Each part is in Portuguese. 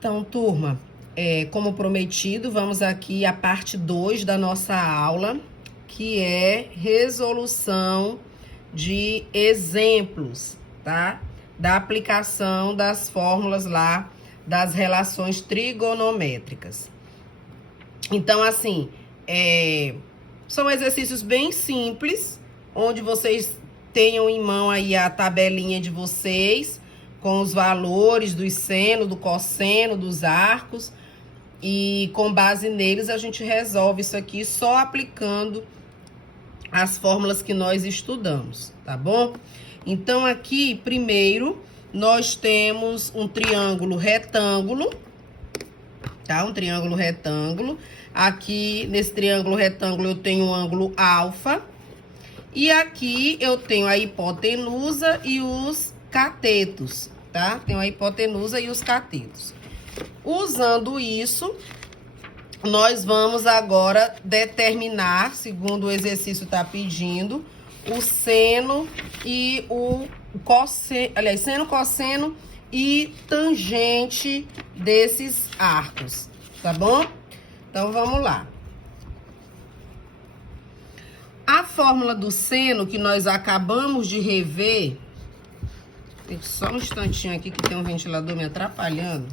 Então, turma, como prometido, vamos aqui à parte 2 da nossa aula, que é resolução de exemplos, tá? Da aplicação das fórmulas lá das relações trigonométricas. Então, assim, são exercícios bem simples, onde vocês tenham em mão aí a tabelinha de vocês, com os valores do seno, do cosseno, dos arcos, e com base neles a gente resolve isso aqui só aplicando as fórmulas que nós estudamos, tá bom? Então, aqui, primeiro, nós temos um triângulo retângulo, tá? Um triângulo retângulo. Aqui, nesse triângulo retângulo, eu tenho um ângulo alfa. E aqui, eu tenho a hipotenusa e os catetos, tá? Tenho a hipotenusa e os catetos. Usando isso, nós vamos agora determinar, segundo o exercício está pedindo, o seno e o cosseno, aliás, seno, cosseno e tangente desses arcos, tá bom? Então, vamos lá. A fórmula do seno que nós acabamos de rever, tem só um instantinho aqui que tem um ventilador me atrapalhando.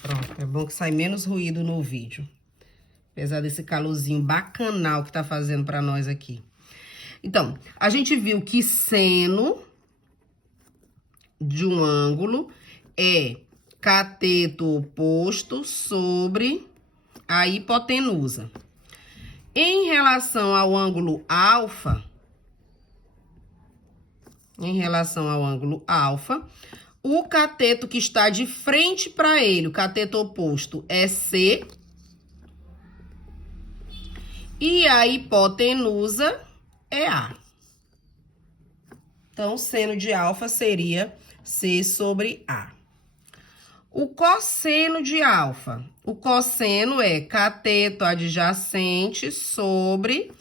Pronto, é bom que sai menos ruído no vídeo. Apesar desse calorzinho bacanal que tá fazendo pra nós aqui. Então, a gente viu que seno de um ângulo é cateto oposto sobre a hipotenusa. Em relação ao ângulo alfa, o cateto que está de frente para ele, o cateto oposto, é C. E a hipotenusa é A. Então, seno de alfa seria C sobre A. O cosseno de alfa. O cosseno é cateto adjacente sobre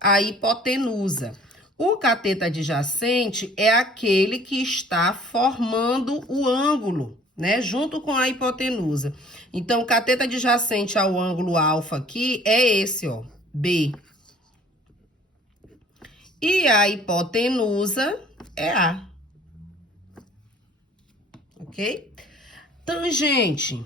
a hipotenusa. O cateto adjacente é aquele que está formando o ângulo, né? Junto com a hipotenusa. Então, o cateto adjacente ao ângulo alfa aqui é esse, ó, B. E a hipotenusa é A. Ok? Tangente.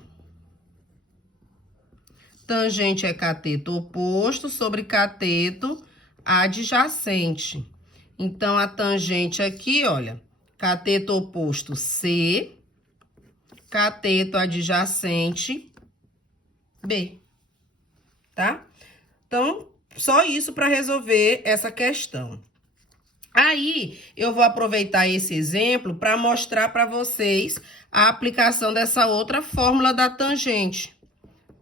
Tangente é cateto oposto sobre cateto adjacente. Então, a tangente aqui, olha, cateto oposto C, cateto adjacente B, tá? Então, só isso para resolver essa questão. Aí, eu vou aproveitar esse exemplo para mostrar para vocês a aplicação dessa outra fórmula da tangente.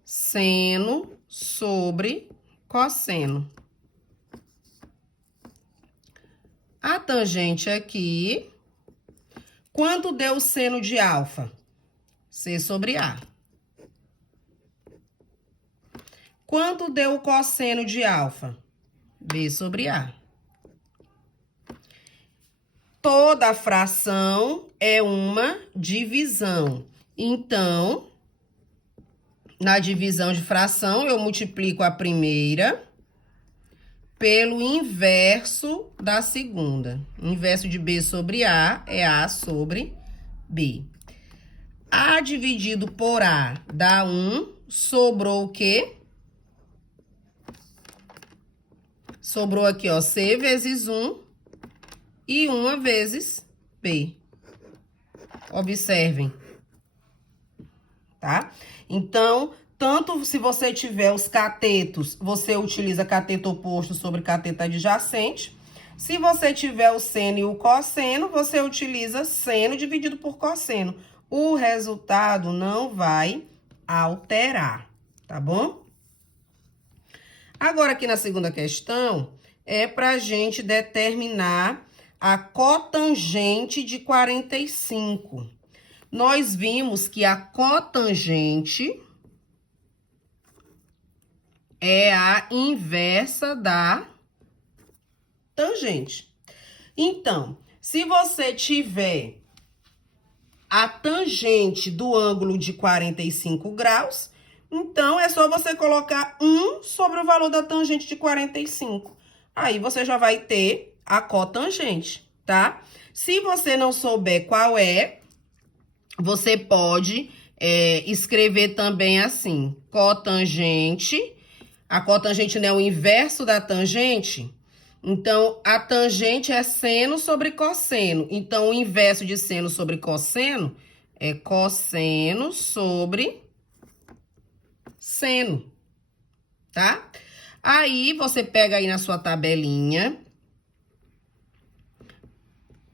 Seno sobre cosseno. A tangente aqui, quanto deu o seno de alfa? C sobre A. Quanto deu o cosseno de alfa? B sobre A. Toda fração é uma divisão. Então, na divisão de fração, eu multiplico a primeira pelo inverso da segunda. O inverso de B sobre A é A sobre B. A dividido por A dá 1. Sobrou o quê? Sobrou aqui, ó, C vezes 1 e 1 vezes B. Observem, tá? Então, tanto se você tiver os catetos, você utiliza cateto oposto sobre cateto adjacente. Se você tiver o seno e o cosseno, você utiliza seno dividido por cosseno. O resultado não vai alterar, tá bom? Agora, aqui na segunda questão, é para a gente determinar a cotangente de 45. Nós vimos que a cotangente é a inversa da tangente. Então, Se você tiver a tangente do ângulo de 45 graus, então é só você colocar 1 sobre o valor da tangente de 45. Aí você já vai ter a cotangente, tá? Se você não souber qual é, você pode escrever também assim, cotangente. A cotangente não é o inverso da tangente? Então, a tangente é seno sobre cosseno. Então, o inverso de seno sobre cosseno é cosseno sobre seno, tá? Aí, você pega aí na sua tabelinha,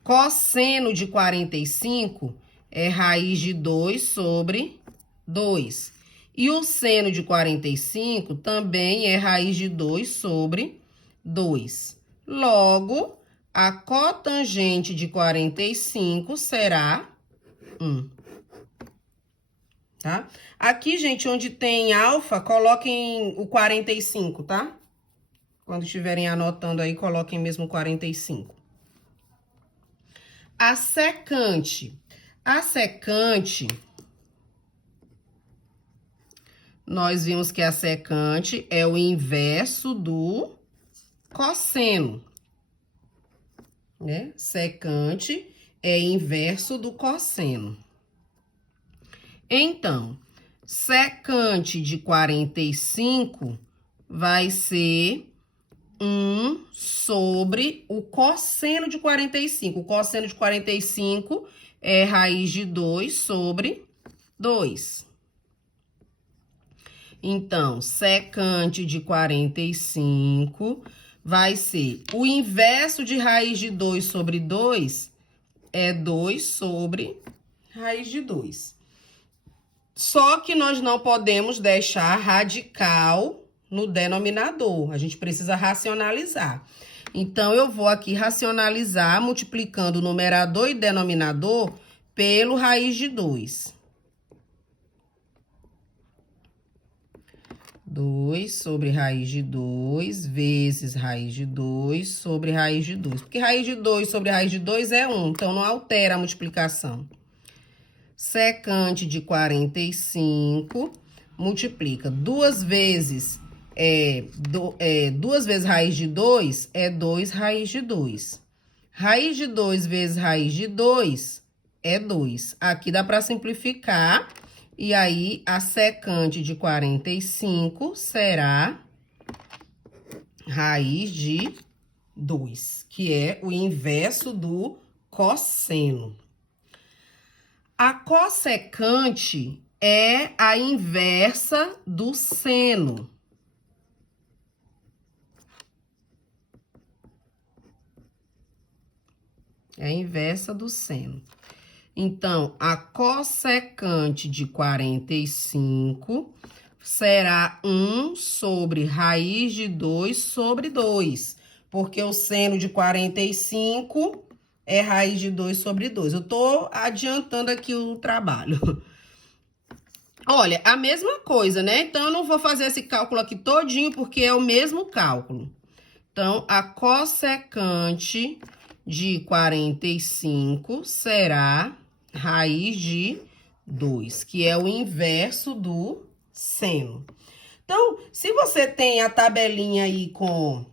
cosseno de 45 é raiz de 2 sobre 2. E o seno de 45 também é raiz de 2 sobre 2. Logo, a cotangente de 45 será 1. Tá? Aqui, gente, onde tem alfa, coloquem o 45, tá? Quando estiverem anotando aí, coloquem mesmo 45. A secante. A secante, nós vimos que a secante é o inverso do cosseno, né? Secante é inverso do cosseno. Então, secante de 45 vai ser 1 sobre o cosseno de 45. O cosseno de 45 é raiz de 2 sobre 2. Então, secante de 45 vai ser o inverso de raiz de 2 sobre 2 é 2 sobre raiz de 2. Só que nós não podemos deixar radical no denominador. A gente precisa racionalizar. Então, eu vou aqui racionalizar multiplicando o numerador e denominador pelo raiz de 2. 2 sobre raiz de 2 vezes raiz de 2 sobre raiz de 2. Porque raiz de 2 sobre raiz de 2 é 1, então não altera a multiplicação. Secante de 45 multiplica 2 vezes, 2 vezes raiz de 2 é 2 raiz de 2. Raiz de 2 vezes raiz de 2 é 2. Aqui dá para simplificar. E aí, a secante de 45 será raiz de 2, que é o inverso do cosseno. A cossecante é a inversa do seno. É a inversa do seno. Então, a cossecante de 45 será 1 sobre raiz de 2 sobre 2. Porque o seno de 45 é raiz de 2 sobre 2. Eu tô adiantando aqui o trabalho. Olha, a mesma coisa, né? Então, eu não vou fazer esse cálculo aqui todinho, porque é o mesmo cálculo. Então, a cossecante de 45 será raiz de 2, que é o inverso do seno. Então, se você tem a tabelinha aí com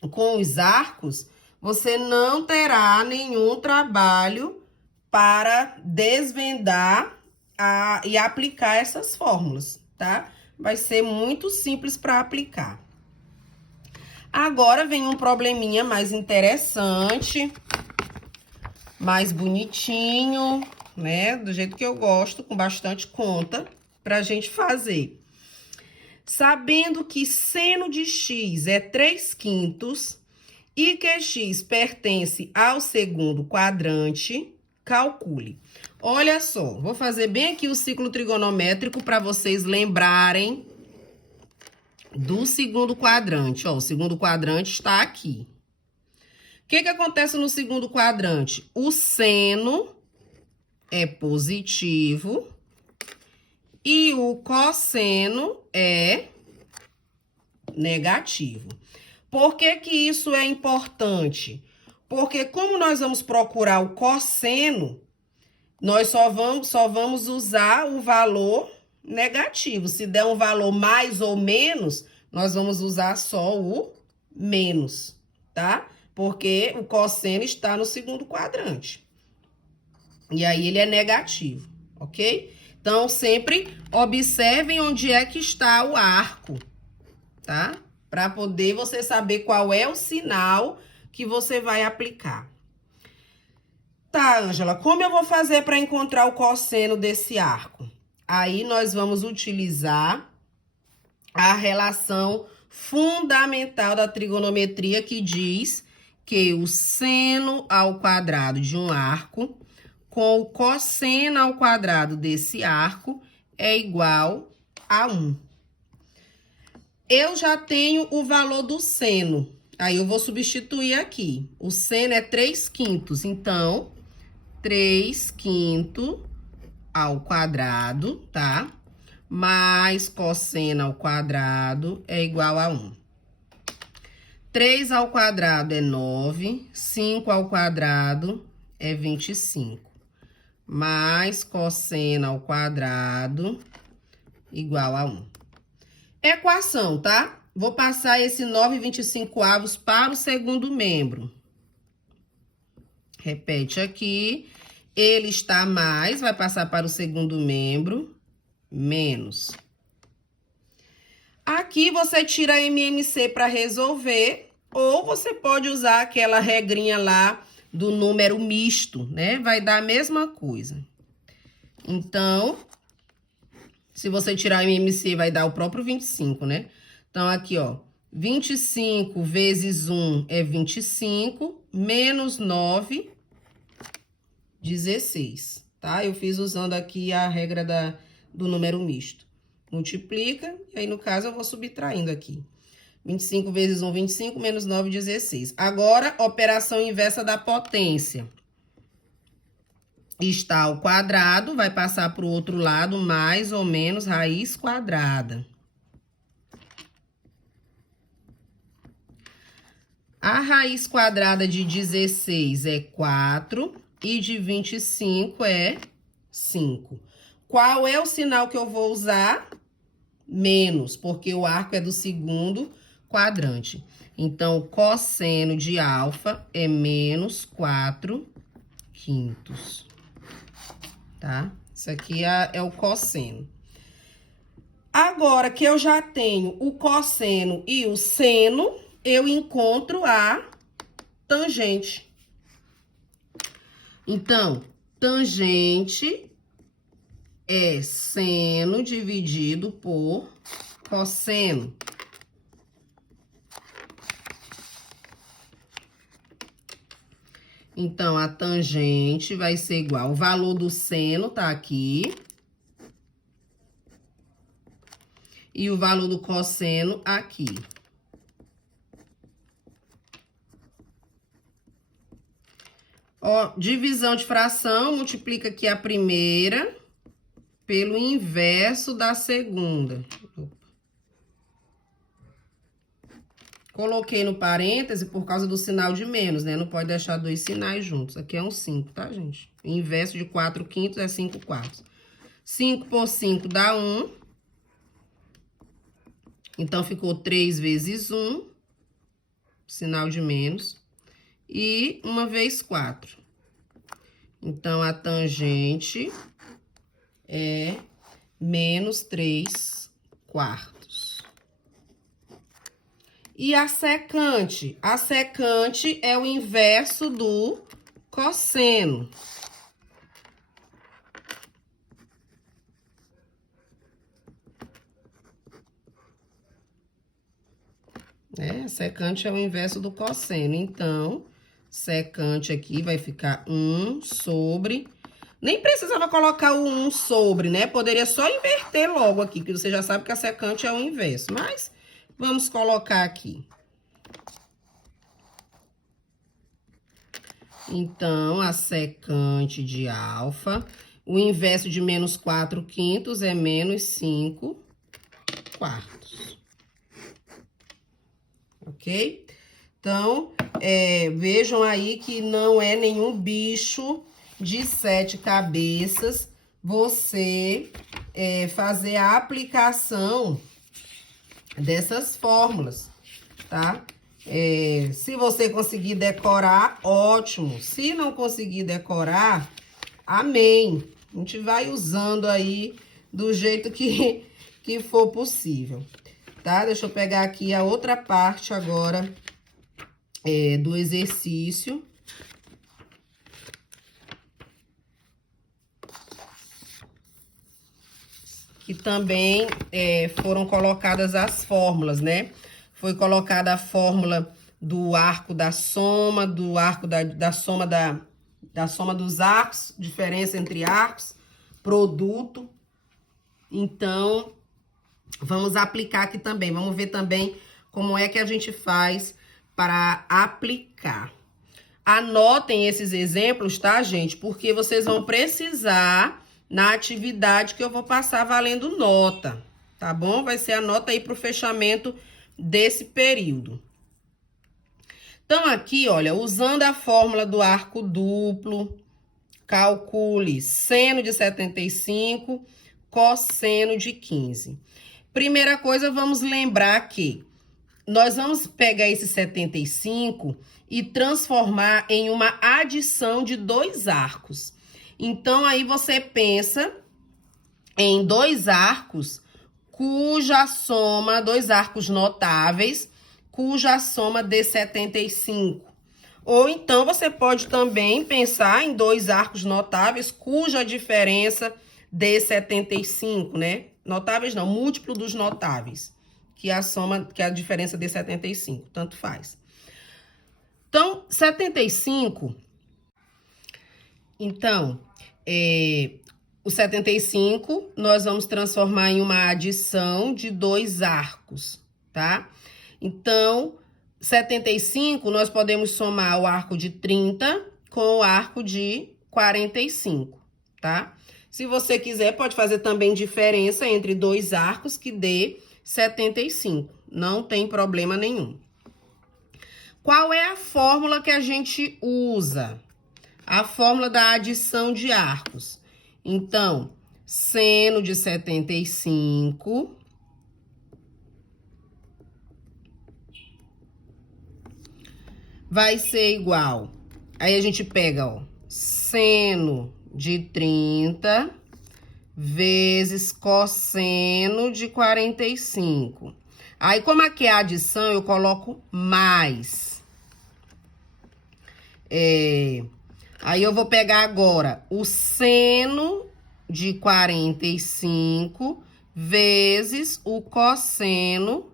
os arcos, você não terá nenhum trabalho para desvendar e aplicar essas fórmulas, tá? Vai ser muito simples para aplicar. Agora vem um probleminha mais interessante, mais bonitinho, né? Do jeito que eu gosto, com bastante conta, pra gente fazer. Sabendo que seno de x é 3/5 e que x pertence ao segundo quadrante, calcule. Olha só, vou fazer bem aqui o ciclo trigonométrico para vocês lembrarem do segundo quadrante. Ó, o segundo quadrante está aqui. O que acontece no segundo quadrante? O seno é positivo e o cosseno é negativo. Por que que isso é importante? Porque como nós vamos procurar o cosseno, nós só vamos usar o valor negativo. Se der um valor mais ou menos, nós vamos usar só o menos, tá? Porque o cosseno está no segundo quadrante. E aí, ele é negativo, ok? Então, sempre observem onde é que está o arco, tá? Para poder você saber qual é o sinal que você vai aplicar. Tá, Ângela, como eu vou fazer para encontrar o cosseno desse arco? Aí, nós vamos utilizar a relação fundamental da trigonometria, que diz que o seno ao quadrado de um arco com o cosseno ao quadrado desse arco é igual a 1. Eu já tenho o valor do seno, aí eu vou substituir aqui. O seno é 3/5, então, 3/5 ao quadrado, tá? Mais cosseno ao quadrado é igual a 1. 3 ao quadrado é 9, 5 ao quadrado é 25. Mais cosseno ao quadrado igual a 1. Equação, tá? Vou passar esse 9/25 para o segundo membro. Repete aqui. Ele está mais, vai passar para o segundo membro, menos. Aqui você tira a MMC para resolver, ou você pode usar aquela regrinha lá do número misto, né? Vai dar a mesma coisa. Então, se você tirar o MMC, vai dar o próprio 25, né? Então, aqui, ó, 25 vezes 1 é 25, menos 9, 16, tá? Eu fiz usando aqui a regra do número misto. Multiplica, e aí, no caso, eu vou subtraindo aqui. 25 vezes 1, 25, menos 9, 16. Agora, operação inversa da potência. Está ao quadrado, vai passar para o outro lado, mais ou menos raiz quadrada. A raiz quadrada de 16 é 4 e de 25 é 5. Qual é o sinal que eu vou usar? Menos, porque o arco é do segundo quadrante. Então, o cosseno de alfa é menos 4/5. Tá? Isso aqui é o cosseno. Agora que eu já tenho o cosseno e o seno, eu encontro a tangente. Então, tangente é seno dividido por cosseno. Então, a tangente vai ser igual. O valor do seno tá aqui. E o valor do cosseno aqui. Ó, divisão de fração, multiplica aqui a primeira pelo inverso da segunda. Coloquei no parêntese por causa do sinal de menos, né? Não pode deixar dois sinais juntos. Aqui é um 5, tá, gente? O inverso de 4/5 é 5/4. 5 por 5 dá 1. Então, ficou 3 vezes 1, sinal de menos, e 1 vezes 4. Então, a tangente é menos 3/4. E a secante? A secante é o inverso do cosseno. A secante é o inverso do cosseno. Então, secante aqui vai ficar 1 sobre... Nem precisava colocar o 1 sobre, né? Poderia só inverter logo aqui, porque você já sabe que a secante é o inverso. Mas, vamos colocar aqui. Então, a secante de alfa, o inverso de menos 4/5 é menos 5/4. Ok? Então, vejam aí que não é nenhum bicho de 7 cabeças você fazer a aplicação dessas fórmulas, tá? Se você conseguir decorar, ótimo. Se não conseguir decorar, amém. A gente vai usando aí do jeito que for possível, tá? Deixa eu pegar aqui a outra parte agora do exercício. Que também foram colocadas as fórmulas, né? Foi colocada a fórmula do arco da soma, do arco da soma dos arcos, diferença entre arcos, produto. Então, vamos aplicar aqui também. Vamos ver também como é que a gente faz para aplicar. Anotem esses exemplos, tá, gente? Porque vocês vão precisar na atividade que eu vou passar valendo nota, tá bom? Vai ser a nota aí pro fechamento desse período. Então, aqui, olha, usando a fórmula do arco duplo, calcule seno de 75, cosseno de 15. Primeira coisa, vamos lembrar que nós vamos pegar esse 75 e transformar em uma adição de 2 arcos. Então, aí você pensa em 2 arcos cuja soma, 2 arcos notáveis, cuja soma dê 75. Ou então, você pode também pensar em 2 arcos notáveis cuja diferença dê 75, né? Notáveis não, múltiplo dos notáveis. Que a diferença de 75, tanto faz. Então, 75, o 75 nós vamos transformar em uma adição de 2 arcos, tá? Então, 75 nós podemos somar o arco de 30 com o arco de 45, tá? Se você quiser, pode fazer também diferença entre 2 arcos que dê 75, não tem problema nenhum. Qual é a fórmula que a gente usa? A fórmula da adição de arcos. Então, seno de 75 vai ser igual. Aí a gente pega, ó, seno de 30 vezes cosseno de 45. Aí, como aqui é a adição, eu coloco mais. Aí, eu vou pegar agora o seno de 45 vezes o cosseno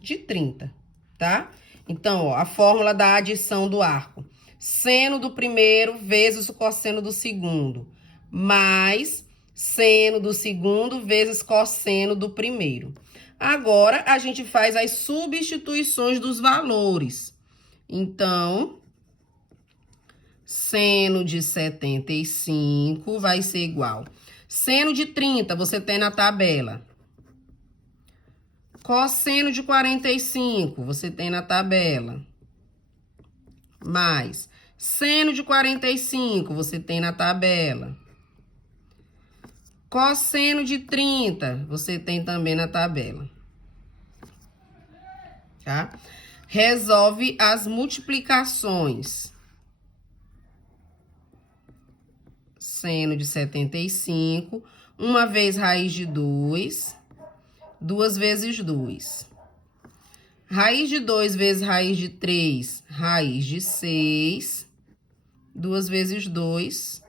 de 30, tá? Então, ó, a fórmula da adição do arco. Seno do primeiro vezes o cosseno do segundo, mais seno do segundo vezes cosseno do primeiro. Agora, a gente faz as substituições dos valores. Então, seno de 75 vai ser igual. Seno de 30, você tem na tabela. Cosseno de 45, você tem na tabela. Mais seno de 45, você tem na tabela. Cosseno de 30, você tem também na tabela. Tá? Resolve as multiplicações. Seno de 75, uma vez raiz de 2, 2 vezes 2. Raiz de 2 vezes raiz de 3, raiz de 6. 2 vezes 2,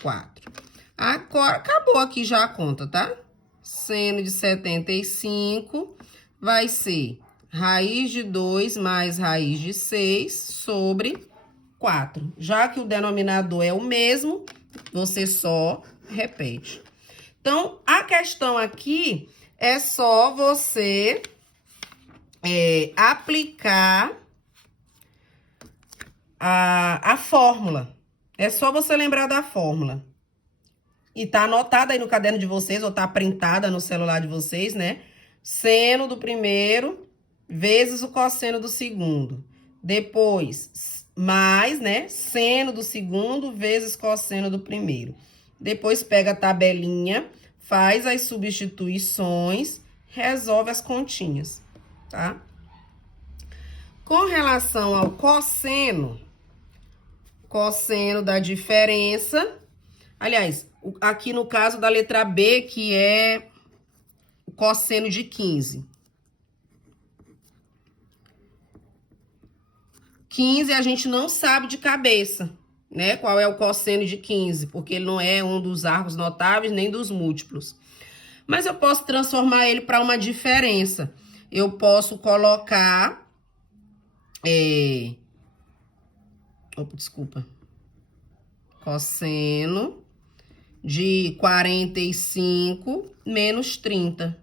4. Agora, acabou aqui já a conta, tá? Seno de 75 vai ser raiz de 2 mais raiz de 6 sobre 4. Já que o denominador é o mesmo, você só repete. Então, a questão aqui é só você aplicar a fórmula. É só você lembrar da fórmula. E tá anotada aí no caderno de vocês, ou tá printada no celular de vocês, né? Seno do primeiro vezes o cosseno do segundo. Depois, mais, né? Seno do segundo vezes cosseno do primeiro. Depois, pega a tabelinha, faz as substituições, resolve as continhas, tá? Com relação ao cosseno da diferença, aliás, aqui no caso da letra B, que é o cosseno de 15. 15 a gente não sabe de cabeça, né? Qual é o cosseno de 15, porque ele não é um dos arcos notáveis nem dos múltiplos. Mas eu posso transformar ele para uma diferença. Eu posso colocar... desculpa. Cosseno de 45 menos 30.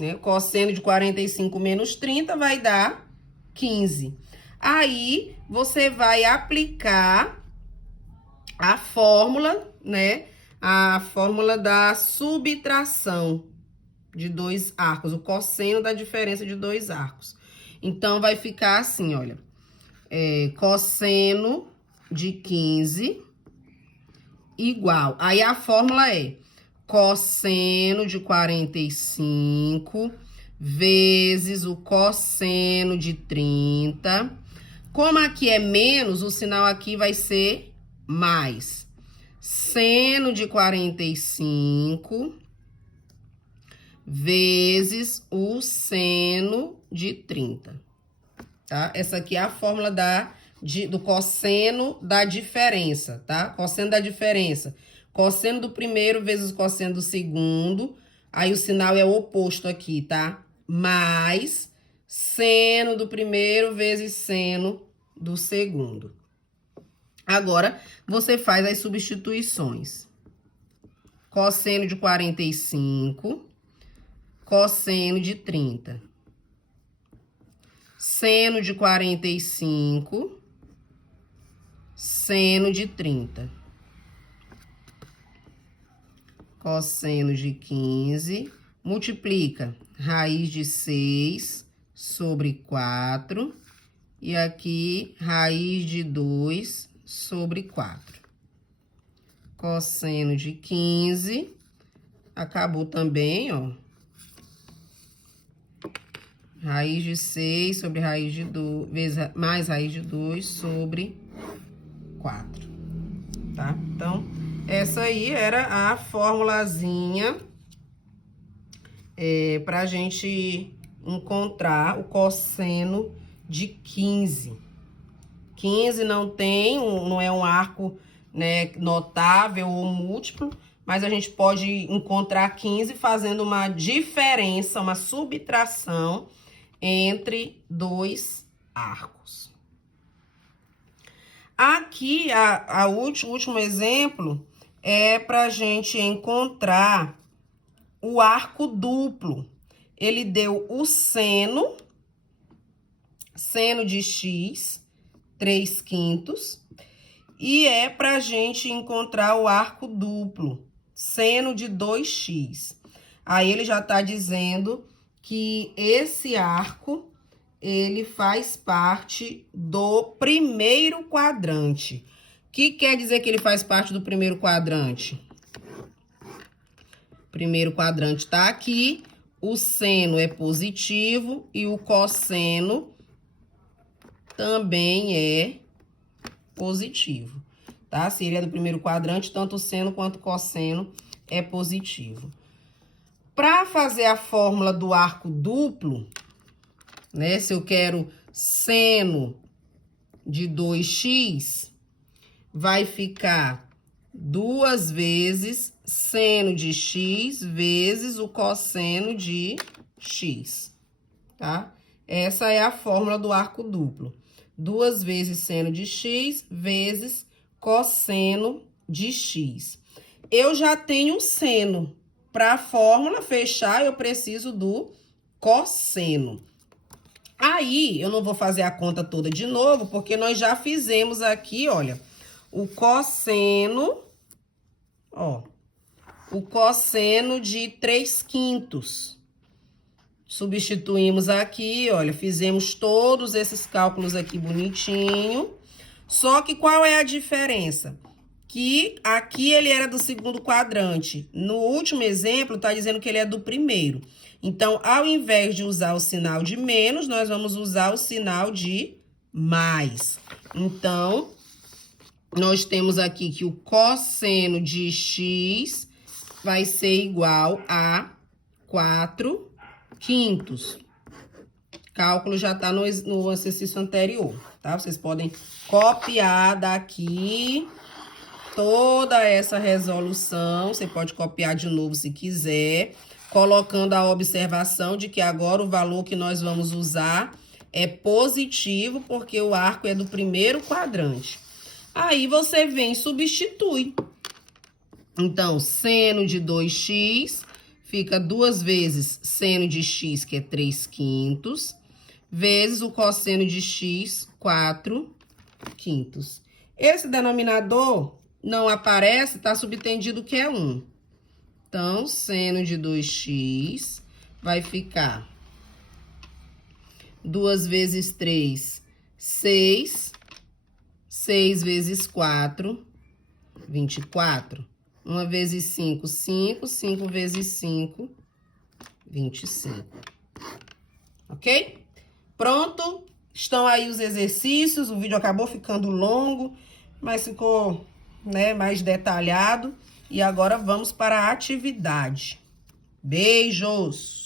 Né? Cosseno de 45 menos 30 vai dar 15. Aí, você vai aplicar a fórmula, né? A fórmula da subtração de dois arcos, o cosseno da diferença de dois arcos. Então, vai ficar assim, olha. Cosseno de 15 igual. Aí, a fórmula é cosseno de 45 vezes o cosseno de 30. Como aqui é menos, o sinal aqui vai ser mais. Seno de 45 vezes o seno de 30. Tá? Essa aqui é a fórmula do cosseno da diferença, tá? Cosseno da diferença. Cosseno do primeiro vezes o cosseno do segundo. Aí o sinal é o oposto aqui, tá? Mais seno do primeiro vezes seno do segundo. Agora, você faz as substituições. Cosseno de 45, cosseno de 30. Seno de 45, seno de 30. Cosseno de 15, multiplica raiz de 6 sobre 4. E aqui, raiz de 2 sobre 4. Cosseno de 15, acabou também, ó. Raiz de 6 sobre raiz de 2, mais raiz de 2 sobre 4, tá? Então, essa aí era a formulazinha pra gente encontrar o cosseno de 15. 15 não é um arco, né, notável ou múltiplo, mas a gente pode encontrar 15 fazendo uma diferença, uma subtração entre dois arcos. Aqui, o último exemplo é para a gente encontrar o arco duplo. Ele deu o seno de x, 3/5, e é para a gente encontrar o arco duplo, seno de 2x. Aí ele já está dizendo que esse arco, ele faz parte do primeiro quadrante. O que quer dizer que ele faz parte do primeiro quadrante? Primeiro quadrante está aqui, o seno é positivo e o cosseno também é positivo, tá? Se ele é do primeiro quadrante, tanto o seno quanto o cosseno é positivo. Para fazer a fórmula do arco duplo, né? Se eu quero seno de 2x, vai ficar 2 vezes seno de x vezes o cosseno de x, tá? Essa é a fórmula do arco duplo. 2 vezes seno de x vezes cosseno de x. Eu já tenho seno. Para a fórmula fechar, eu preciso do cosseno. Aí, eu não vou fazer a conta toda de novo, porque nós já fizemos aqui, olha, o cosseno, ó, o cosseno de 3/5. Substituímos aqui, olha, fizemos todos esses cálculos aqui bonitinho. Só que qual é a diferença? Que aqui ele era do segundo quadrante. No último exemplo, tá dizendo que ele é do primeiro. Então, ao invés de usar o sinal de menos, nós vamos usar o sinal de mais. Então, nós temos aqui que o cosseno de x vai ser igual a 4 quintos. Cálculo já tá no exercício anterior, tá? Vocês podem copiar daqui toda essa resolução. Você pode copiar de novo se quiser, colocando a observação de que agora o valor que nós vamos usar é positivo, porque o arco é do primeiro quadrante. Aí você vem e substitui. Então, seno de 2x fica 2 vezes seno de x, que é 3 quintos, vezes o cosseno de x, 4 quintos. Esse denominador não aparece, tá subtendido que é 1. Então, seno de 2x vai ficar 2 vezes 3, 6. 6 vezes 4, 24. 1 vezes 5, 5. 5 vezes 5, 25. Ok? Pronto? Estão aí os exercícios. O vídeo acabou ficando longo, mas ficou, né, mais detalhado. E agora vamos para a atividade. Beijos!